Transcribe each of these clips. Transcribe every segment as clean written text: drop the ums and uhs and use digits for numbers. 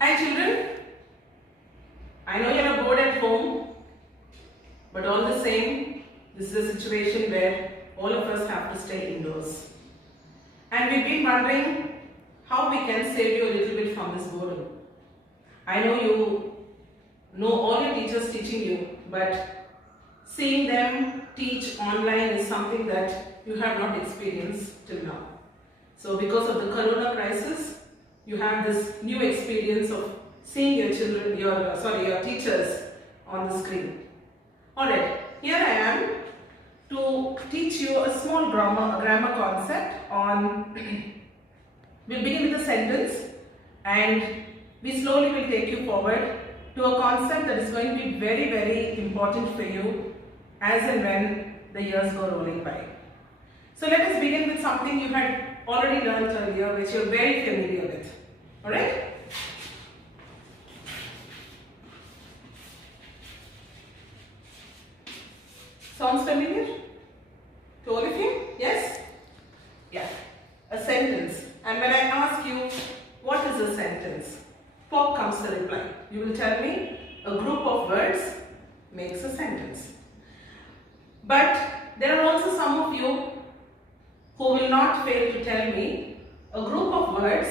Hi children, I know you are bored at home, but all the same, this is a situation where all of us have to stay indoors. And we've been wondering how we can save you a little bit from this boredom. I know you know all your teachers teaching you, but seeing them teach online is something that you have not experienced till now. So because of the corona crisis, you have this new experience of seeing your children, your teachers on the screen. Alright, here I am to teach you a small grammar concept on, we'll begin with a sentence and we slowly will take you forward to a concept that is going to be very, very important for you as and when the years go rolling by. So let us begin with something you had already learned earlier, which you're very familiar with. Alright? Sounds familiar to all of you? Yes? Yeah. A sentence. And when I ask you, what is a sentence? Pop comes the reply. You will tell me a group of words makes a sentence. But there are also some of you who will not fail to tell me a group of words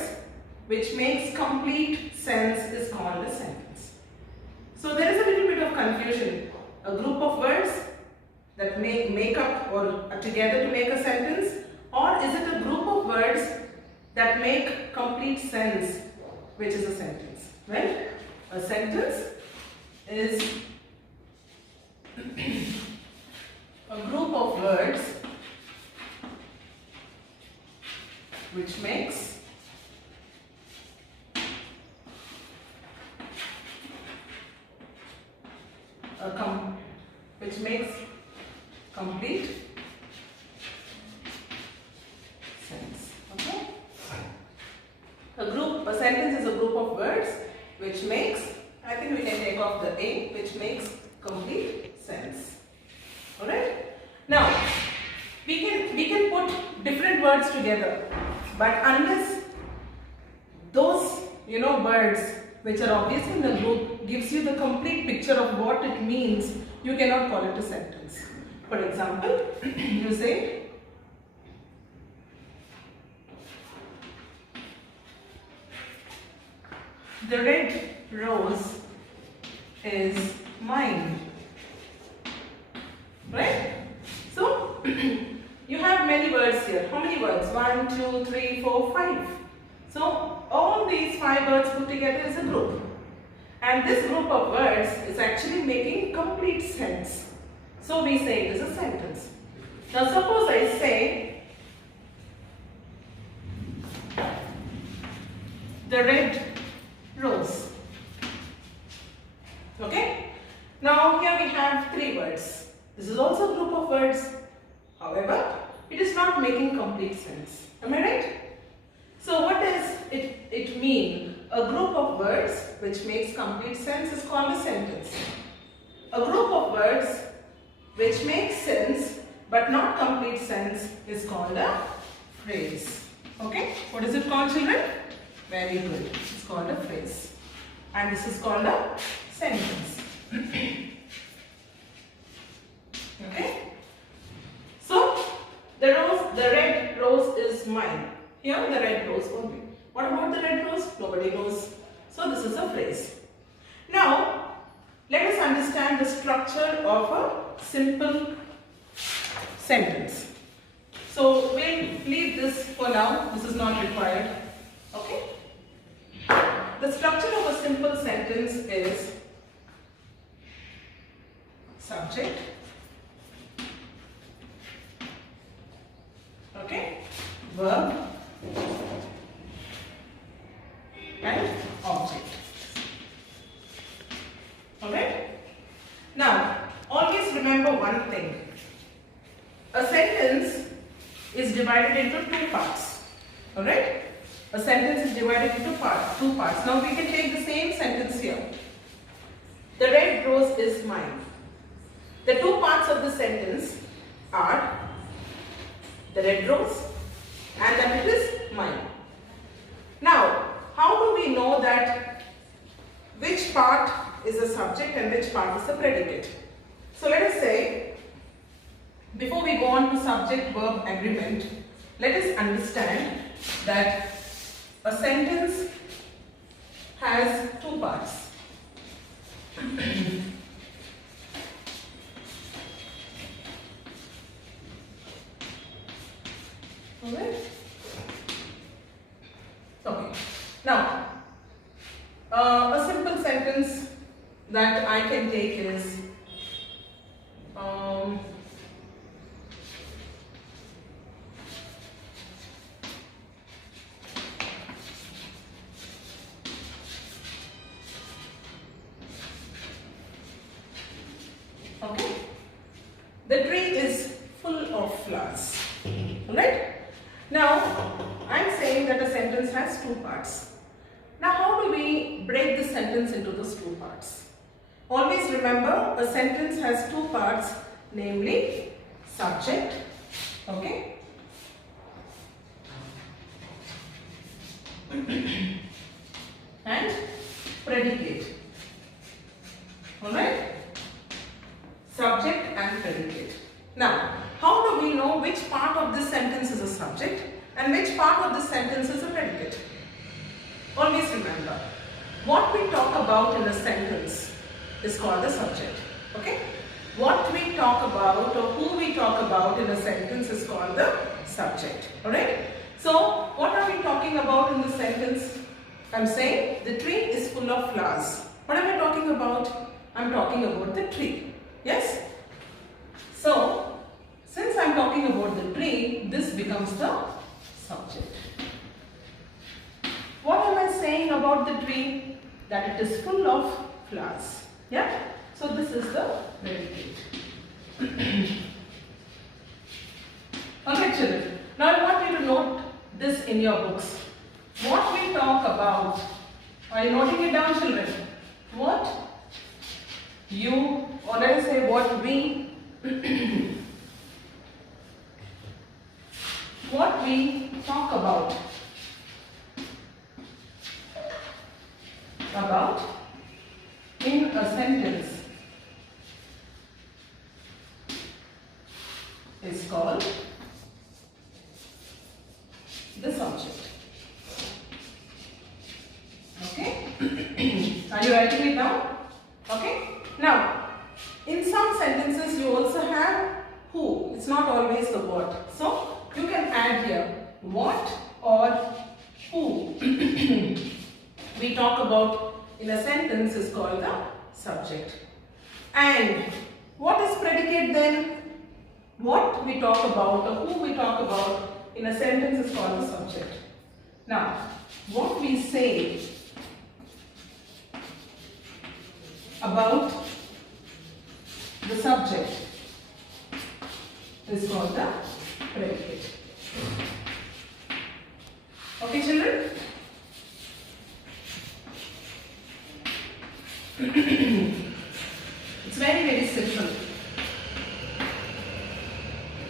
which makes complete sense is called a sentence. So there is a little bit of confusion. A group of words that make up or are together to make a sentence, or is it a group of words that make complete sense, which is a sentence? Well, a sentence is a group of words which makes complete sense. Okay? A sentence is a group of words which makes, I think we can take off the A, which makes complete sense. Alright? Now, we can put different words together, but unless those words which are obvious in the group gives you the complete picture of what it means, you cannot call it a sentence. For example, you say, the red rose is mine. Right? So, you have many words here. How many words? 1, 2, 3, 4, 5. So, all these 5 words put together is a group. And this group of words is actually making complete sense. So, we say it is a sentence. Now, suppose I say, the red rose. Okay? Now, here we have 3 words. This is also a group of words. However, it is not making complete sense. Am I right? So what does it mean? A group of words which makes complete sense is called a sentence. A group of words which makes sense but not complete sense is called a phrase. Okay? What is it called, children? Very good. It's called a phrase. And this is called a sentence. Okay? So, the red rose is mine. Here the red rose only. What about the red rose? Nobody knows. So, this is a phrase. Now, let us understand the structure of a simple sentence. So, we'll leave this for now. This is not required. Okay? The structure of a simple sentence is subject, okay, verb and object. Alright? Now, always remember one thing. A sentence is divided into 2 parts. Alright? A sentence is divided into 2 parts. Now, we can take the same sentence here. The red rose is mine. The 2 parts of the sentence are the red rose and that it is mine. Now, how do we know that part is the subject and which part is the predicate. So let us say, before we go on to subject-verb agreement, let us understand that a sentence has two parts. Alright? Okay. Now, a simple sentence that I can take is okay. The tree is full of flowers. Alright? Now, I am saying that a sentence has two parts. Now, how do we break the sentence into those two parts? Always remember, a sentence has two parts, namely subject, okay, and predicate. Alright? Subject and predicate. Now, how do we know which part of this sentence is a subject and which part of this sentence is a predicate? Always remember, what we talk about in a sentence is called the subject. Okay? What we talk about or who we talk about in a sentence is called the subject. Alright? So, what are we talking about in the sentence? I am saying the tree is full of flowers. What am I talking about? I am talking about the tree. Yes? So, since I am talking about the tree, this becomes the subject. What am I saying about the tree? That it is full of flowers. Yeah? So, this is the predicate. Alright children, now I want you to note this in your books. What we talk about, are you noting it down children? What you, or let us say what we, what we talk about in a sentence is called the subject. Okay? Are you writing it down? Okay? Now, in some sentences you also have who. It's not always the what. So, you can add here what or who we talk about in a sentence is called the subject. And what is predicate then? What we talk about or who we talk about in a sentence is called the subject. Now, what we say about the subject is called the predicate. Okay, children? It's very, very simple.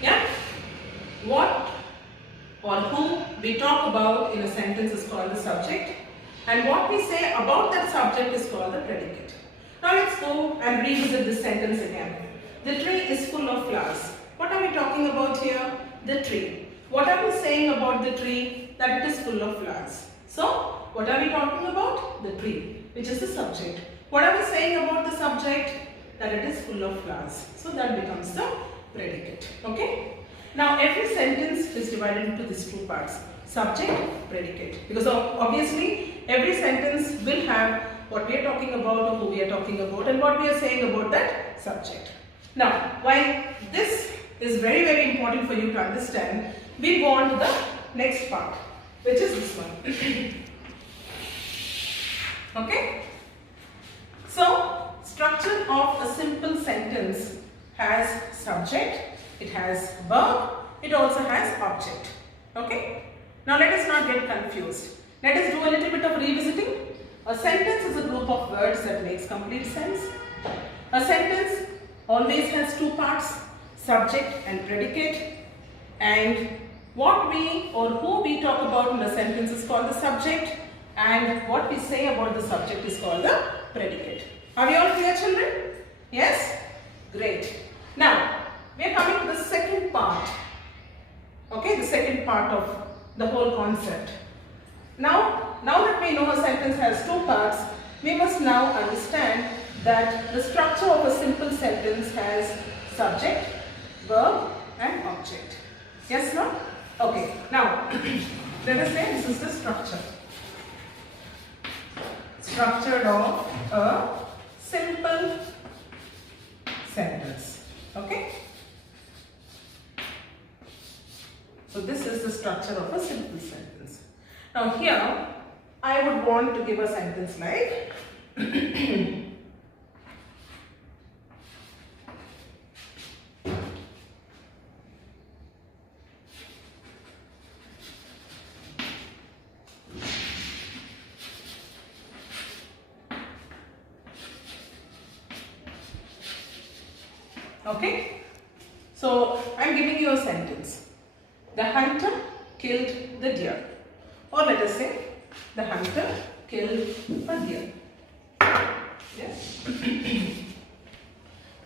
Yeah? What or who we talk about in a sentence is called the subject, and what we say about that subject is called the predicate. Now let's go and revisit this sentence again. The tree is full of flowers. What are we talking about here? The tree. What are we saying about the tree? That it is full of flowers. So, what are we talking about? The tree, which is the subject. What are we saying about the subject? That it is full of flowers. So, that becomes the predicate. Okay? Now, every sentence is divided into these two parts. Subject, predicate. Because obviously, every sentence will have what we are talking about or who we are talking about and what we are saying about that subject. Now, while this is very, very important for you to understand, we go on to the next part, which is this one. Okay? So, structure of a simple sentence has subject, it has verb, it also has object. Okay? Now, let us not get confused. Let us do a little bit of revisiting. A sentence is a group of words that makes complete sense. A sentence always has two parts, subject and predicate, and what we or who we talk about in a sentence is called the subject, and what we say about the subject is called the predicate. Are we all clear, children? Yes? Great. Now, we are coming to the second part. Okay, the second part of the whole concept. Now that we know a sentence has two parts, we must now understand that the structure of a simple sentence has subject, verb and object. Yes, no? Okay, now let us say this is the structure. Structure of a simple sentence. Okay? So this is the structure of a simple sentence. Now here I would want to give a sentence like okay, so I am giving you a sentence. The hunter killed the deer. Or let us say, the hunter killed a deer. Yes.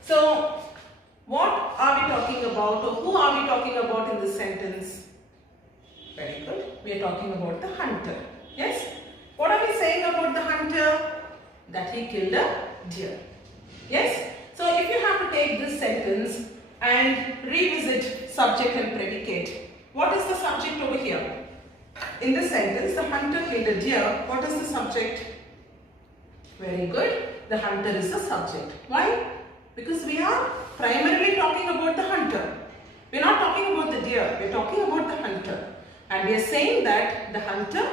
So, what are we talking about, or who are we talking about in this sentence? Very good. We are talking about the hunter. Yes. What are we saying about the hunter? That he killed a deer. Yes. So, if you have to take this sentence and revisit subject and predicate, what is the subject over here? In this sentence, the hunter killed a deer. What is the subject? Very good. The hunter is the subject. Why? Because we are primarily talking about the hunter. We are not talking about the deer. We are talking about the hunter. And we are saying that the hunter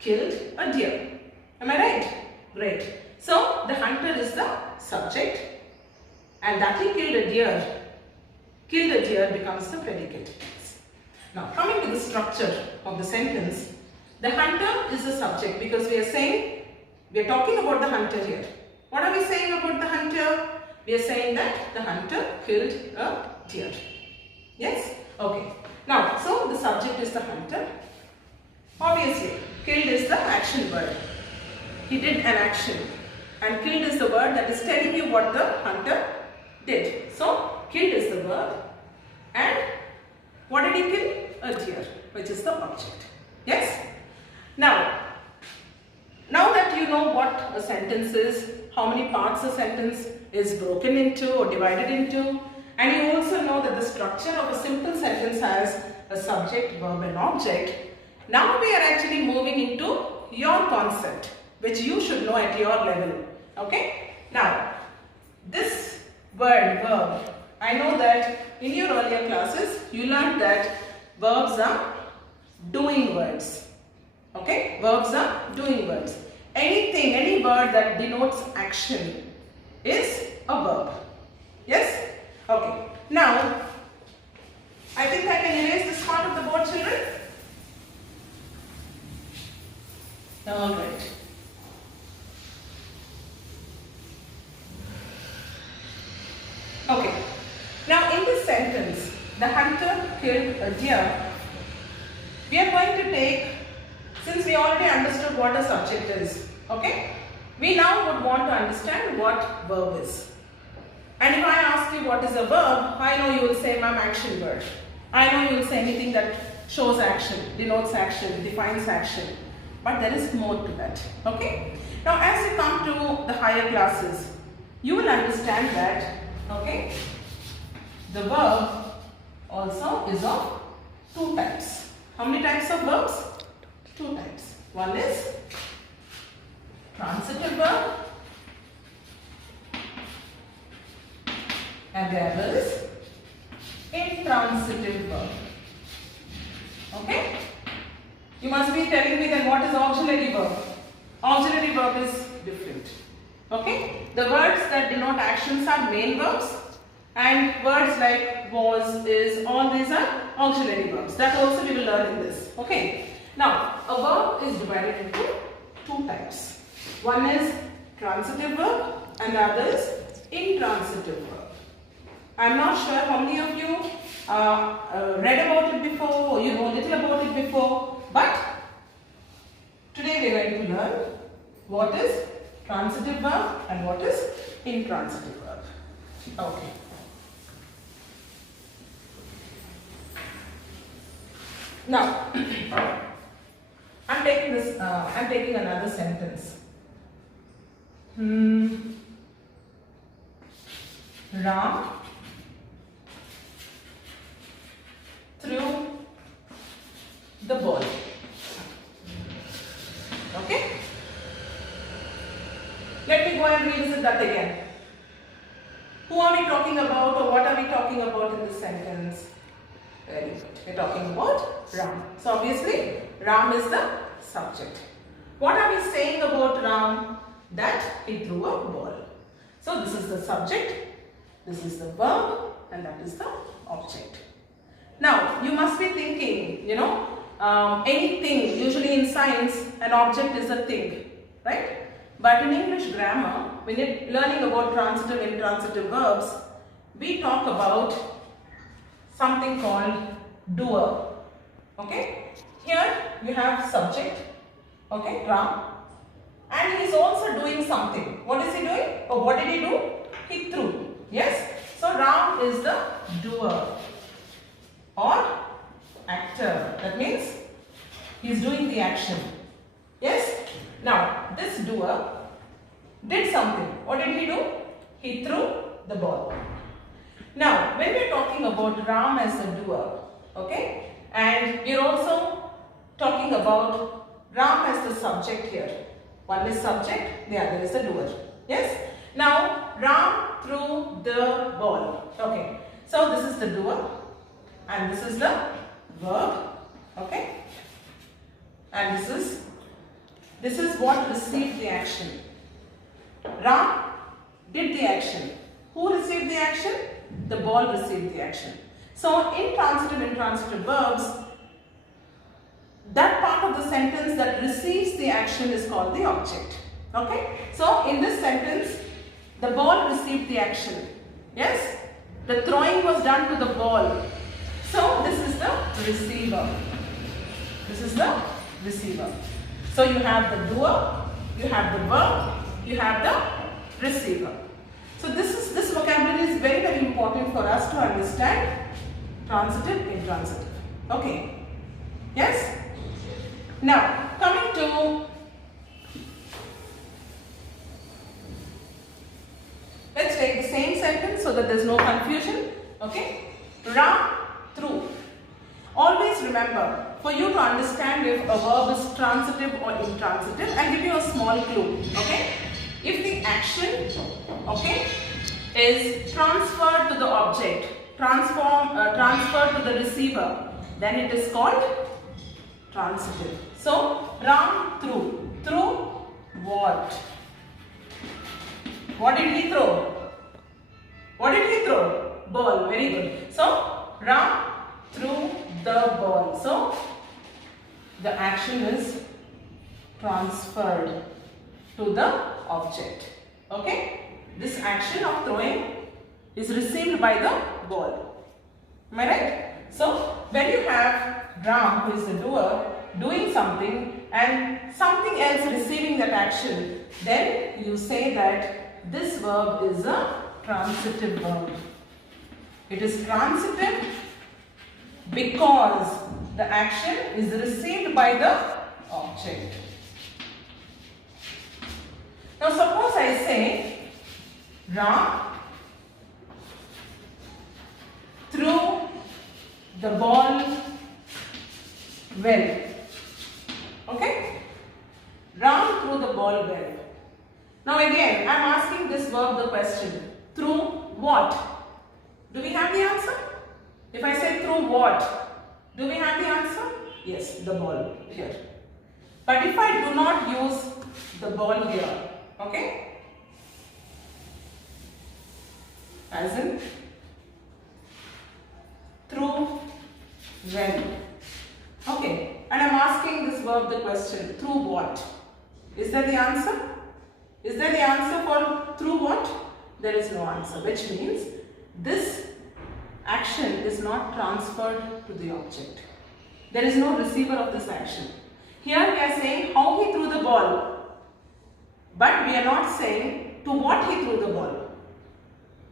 killed a deer. Am I right? Great. So, the hunter is the subject. And that he killed a deer becomes the predicate. Now, coming to the structure of the sentence, the hunter is the subject because we are saying, we are talking about the hunter here. What are we saying about the hunter? We are saying that the hunter killed a deer. Yes? Okay. Now, so the subject is the hunter. Obviously, killed is the action word. He did an action. And killed is the word that is telling you what the hunter did. So, killed is the verb. And what did he kill? A deer, which is the object. Yes? Now that you know what a sentence is, how many parts a sentence is broken into or divided into, and you also know that the structure of a simple sentence has a subject, verb and object, now we are actually moving into your concept, which you should know at your level. Okay? Now, this word, verb, I know that in your earlier classes, you learned that verbs are doing words. Okay? Verbs are doing words. Any word that denotes action is a verb. Yes? Okay. Now, I think I can erase this part of the board, children. Alright. Okay. Now, in this sentence, the hunter killed a deer. We are going to take, since we already understood what a subject is, okay? We now would want to understand what verb is. And if I ask you what is a verb, I know you will say, ma'am, action word. I know you will say anything that shows action, denotes action, defines action. But there is more to that, okay? Now, as you come to the higher classes, you will understand that, okay, the verb also is of two types. How many types of verbs? Two types. One is transitive verb and the other is intransitive verb. Okay? You must be telling me then what is auxiliary verb. Auxiliary verb is different. Okay? The words that denote actions are main verbs, and words like was, is, all these are auxiliary verbs. That also we will learn in this. Okay? Now, a verb is divided into two types. One is transitive verb and the other is intransitive verb. I am not sure how many of you read about it before or you know little about it before, but to Today we are going to learn what is transitive verb and what is intransitive verb. Okay. Now, I'm taking another sentence. Ram threw the ball. Okay? Let me go and revisit that again. Who are we talking about, or what are we talking about in this sentence? Very good. We're talking about Ram. So obviously, Ram is the subject. What are we saying about Ram? That he threw a ball. So this is the subject, this is the verb, and that is the object. Now, you must be thinking, anything, usually in science, an object is a thing, right? But in English grammar, when you're learning about transitive and intransitive verbs, we talk about something called doer. Okay? Here you have subject, okay, Ram, and he is also doing something. What is he doing? Or what did he do? He threw. Yes? So Ram is the doer or actor. That means he is doing the action. Yes? Now, this doer did something. What did he do? He threw the ball. Now, when we are talking about Ram as a doer, okay, and we are also talking about Ram as the subject here. One is subject, the other is the doer. Yes? Now, Ram threw the ball. Okay. So, this is the doer and this is the verb. Okay. And this is what received the action. Ram did the action. Who received the action? The ball received the action. So, in transitive and intransitive verbs, that part of the sentence that receives the action is called the object. Okay? So, in this sentence, the ball received the action. Yes? The throwing was done to the ball. So, this is the receiver. This is the receiver. So, you have the doer, you have the verb, you have the receiver. So, this vocabulary is very, very important for us to understand transitive, intransitive. Okay? Yes? Now, coming to, let's take the same sentence so that there is no confusion. Okay? Ram threw. Always remember, for you to understand if a verb is transitive or intransitive, I'll give you a small clue. Okay? If the action, okay, is transferred to the object, transferred to the receiver, then it is called transitive. So, Ram threw. Threw what? What did he throw? What did he throw? Ball. Very good. So, Ram threw the ball. So, the action is transferred to the object. Okay? This action of throwing is received by the ball. Am I right? So, when you have Ram, who is the doer, doing something and something else receiving that action, then you say that this verb is a transitive verb. It is transitive because the action is received by the object. Now, suppose I say Ram threw the ball well. Okay? Ram threw the ball well. Now again, I am asking this verb the question. Through what? Do we have the answer? If I say through what, do we have the answer? Yes, the ball here. But if I do not use the ball here, okay? As in, through when. Okay, and I am asking this verb the question, through what? Is there the answer? Is there the answer for through what? There is no answer, which means this action is not transferred to the object. There is no receiver of this action. Here we are saying how he threw the ball, but we are not saying to what he threw the ball.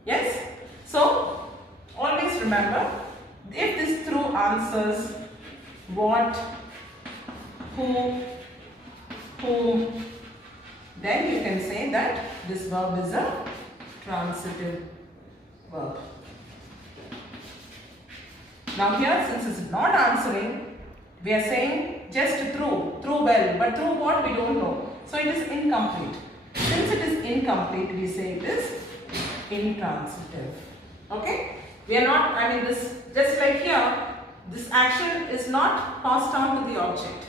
Yes? So, always remember, if this threw answers what, who, whom, then you can say that this verb is a transitive verb. Now here, since it's not answering, we are saying just through well, but through what we don't know. So it is incomplete. Since it is incomplete, we say it is intransitive. Okay? We are not, this, just like here, this action is not passed on to the object.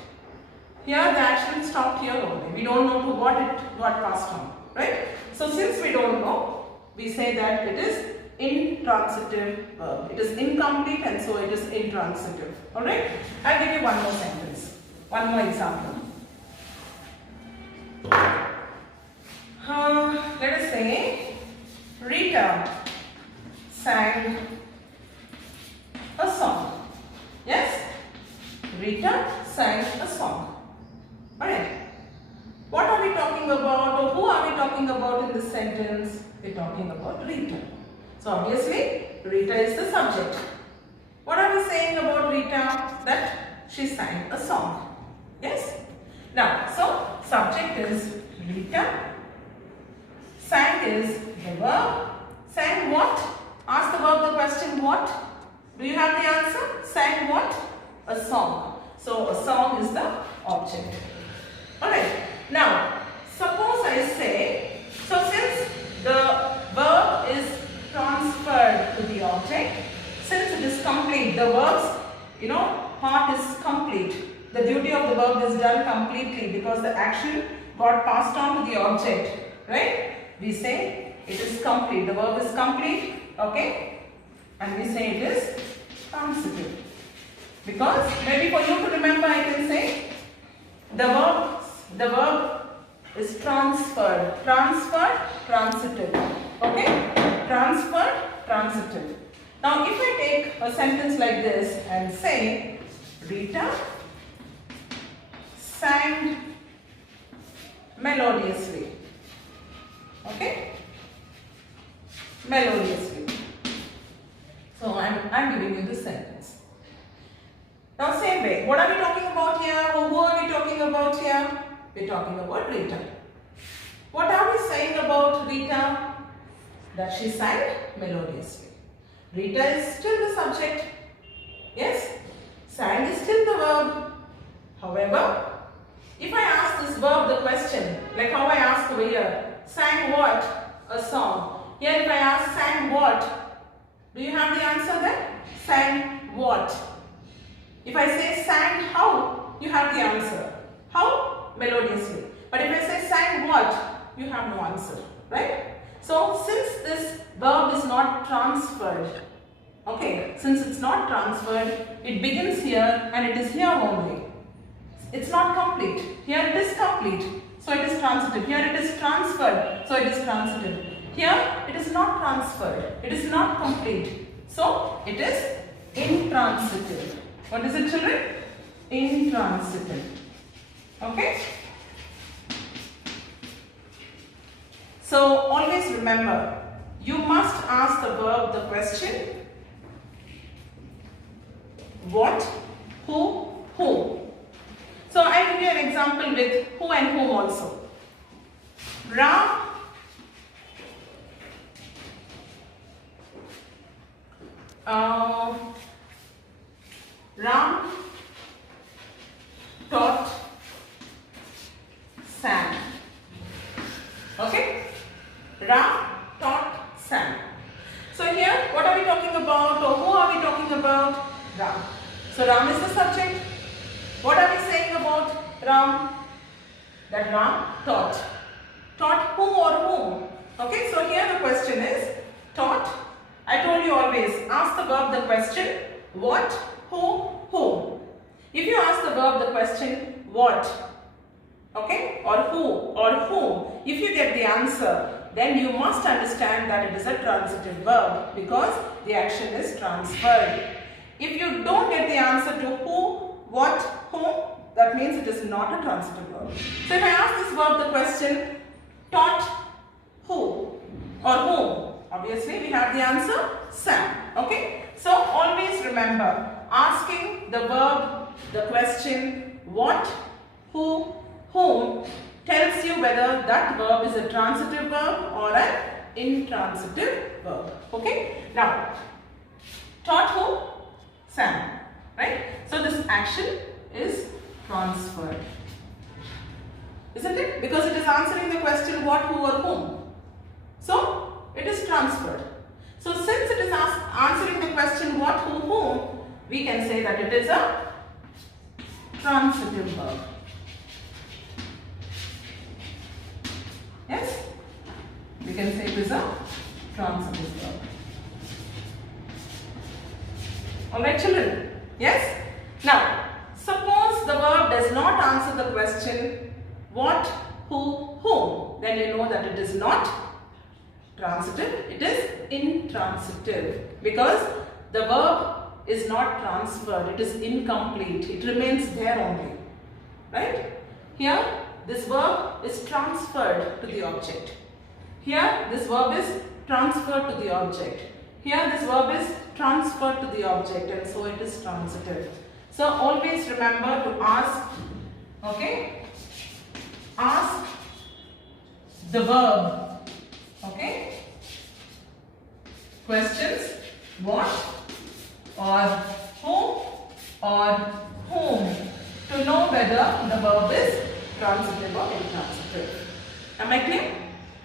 Here the action stopped here only. We don't know to what it got passed on. Right? So since we don't know, we say that it is intransitive verb. It is incomplete and so it is intransitive. Alright? I'll give you one more sentence. One more example. Let us say Rita sang a song. Yes? Rita sang a song. Alright. What are we talking about, or who are we talking about in this sentence? We're talking about Rita. So obviously, Rita is the subject. What are we saying about Rita? That she sang a song. Yes? Now, so subject is Rita. Sang is the verb. Sang what? Ask the verb the question what? Do you have the answer? Sang what? A song. So a song is the object. Alright. Now, suppose I say, so since the verb is transferred to the object, since it is complete, the verb's, part is complete. The duty of the verb is done completely because the action got passed on to the object, right? We say it is complete. The verb is complete, okay? And we say it is transitive. Because maybe for you to remember, I can say the verb is transferred. Transferred, transitive. Okay? Transferred, transitive. Now if I take a sentence like this and say Rita sang melodiously. Okay? Melodiously. So I'm giving you this sentence. Now same way, what are we talking about here, or who are we talking about here? We're talking about Rita. What are we saying about Rita? That she sang melodiously. Rita is still the subject. Yes? Sang is still the verb. However, if I ask this verb the question, like how I asked over here, sang what? A song. Here if I ask sang what? Do you have the answer there? Sang what? If I say sang how? You have the answer. How? Melodiously. But if I say sang what? You have no answer. Right? So since this verb is not transferred, okay, since it's not transferred, it begins here and it is here only. It's not complete. Here it is complete, so it is transitive. Here it is transferred, so it is transitive. Here it is not transferred. It is not complete, so it is intransitive. What is it, children? Intransitive. Okay? So always remember, you must ask the verb the question what, who, whom. So I give you an example with who and whom also. Ram taught Sam. Okay? Ram taught Sam. So here, what are we talking about, or who are we talking about? Ram. So Ram is the subject. What are we saying about Ram? That Ram taught. Taught whom or whom? Okay, so here the question is taught. I told you always, ask the verb the question what, who, whom. If you ask the verb the question what, okay, or who or whom, if you get the answer, then you must understand that it is a transitive verb because the action is transferred. If you don't get the answer to who, what, whom, that means it is not a transitive verb. So if I ask this verb the question, taught who or whom? Obviously we have the answer, Sam. Okay. So always remember, asking the verb the question what, who, whom tells you whether that verb is a transitive verb or an intransitive verb. Okay. Now, taught who? Sam. Right. So this action is transferred. Isn't it? Because it is answering the question what, who or whom. So it is transferred. So since it is answering the question what, who, whom, we can say that it is a transitive verb. Yes? We can say it is a transitive verb. Alright children? Yes? Now, suppose the verb does not answer the question what, who, whom, then you know that it is not transitive, it is intransitive, because the verb is not transferred, it is incomplete, it remains there only. Right? Here, this verb is transferred to the object. Here, this verb is transferred to the object. Here, this verb is transferred to the object, and so it is transitive. So always remember to ask, okay, ask the verb, okay, questions what or who or whom to know whether the verb is transitive or intransitive. Am I clear?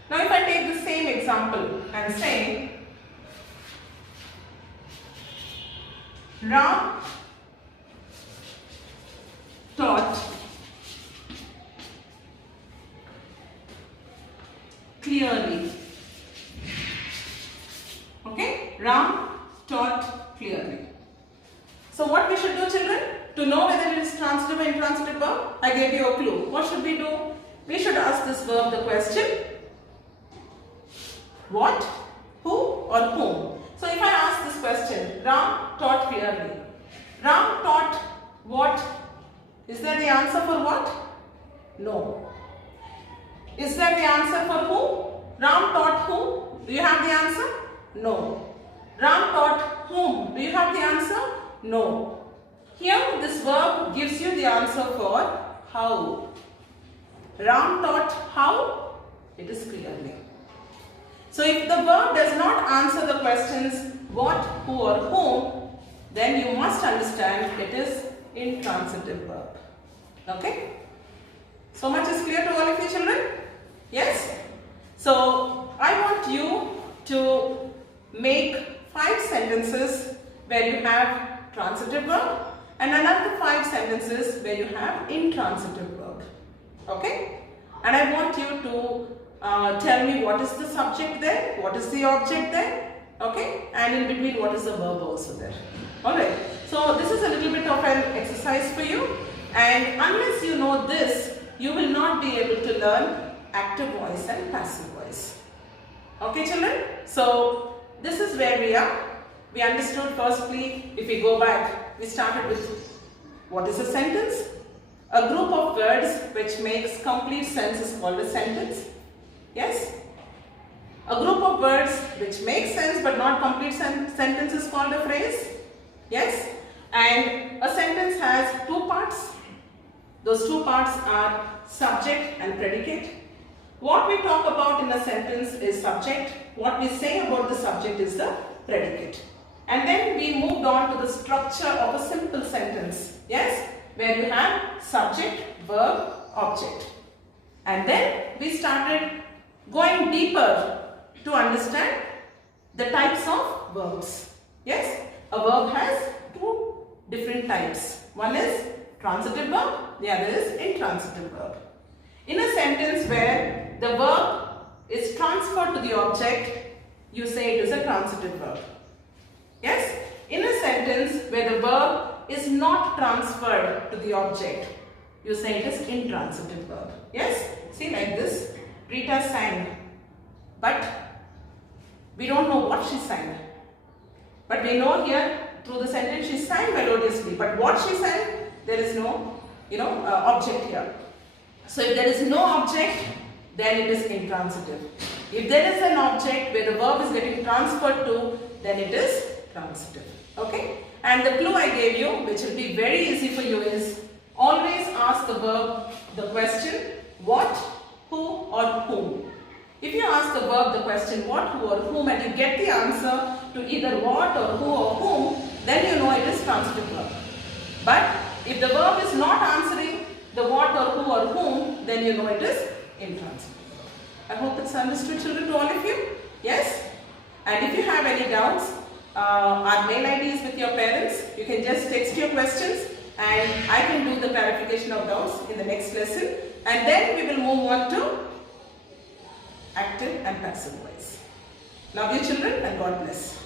Now if I take the same example and say Ram taught clearly. Okay, Ram taught clearly. So what we should do, children? To know whether it is transitive or intransitive verb, I gave you a clue. What should we do? We should ask this verb the question what, who or whom. So if I ask this question, Ram taught clearly. Ram taught what? Is there the answer for what? No. Is there the answer for who? Ram taught who? Do you have the answer? No. Ram taught whom? Do you have the answer? No. Here this verb gives you the answer for how. Ram taught how? It is clearly. So if the verb does not answer the questions what, who or whom, then you must understand it is intransitive verb. Okay? So much is clear to all of you children? Yes? So I want you to make 5 sentences where you have transitive verb and another 5 sentences where you have intransitive verb. Okay? And I want you to tell me what is the subject there, what is the object there, okay, and in between what is the verb also there. Alright, so this is a little bit of an exercise for you, and unless you know this, you will not be able to learn active voice and passive voice. Okay children, so this is where we are. We understood firstly, if we go back, we started with what is a sentence. A group of words which makes complete sense is called a sentence. Yes? A group of words which make sense but not complete sentence is called a phrase. Yes? And a sentence has 2 parts. Those 2 parts are subject and predicate. What we talk about in a sentence is subject. What we say about the subject is the predicate. And then we moved on to the structure of a simple sentence. Yes? Where you have subject, verb, object. And then we started going deeper to understand the types of verbs. Yes? A verb has 2 different types. One is transitive verb, the other is intransitive verb. In a sentence where the verb is transferred to the object, you say it is a transitive verb. Yes? In a sentence where the verb is not transferred to the object, you say it is intransitive verb. Yes? See, like this. Rita sang, but we don't know what she sang. But we know here through the sentence she sang melodiously, but what she sang, there is no object here. So if there is no object, then it is intransitive. If there is an object where the verb is getting transferred to, then it is transitive. Okay? And the clue I gave you, which will be very easy for you, is always ask the verb the question what, who or whom. If you ask the verb the question what, who or whom and you get the answer to either what or who or whom, then you know it is transitive verb. But if the verb is not answering the what or who or whom, then you know it is intransitive. I hope it's understood, children, to all of you. Yes? And if you have any doubts, our mail ID is with your parents. You can just text your questions and I can do the clarification of those in the next lesson. And then we will move on to active and passive voice. Love you, children, and God bless.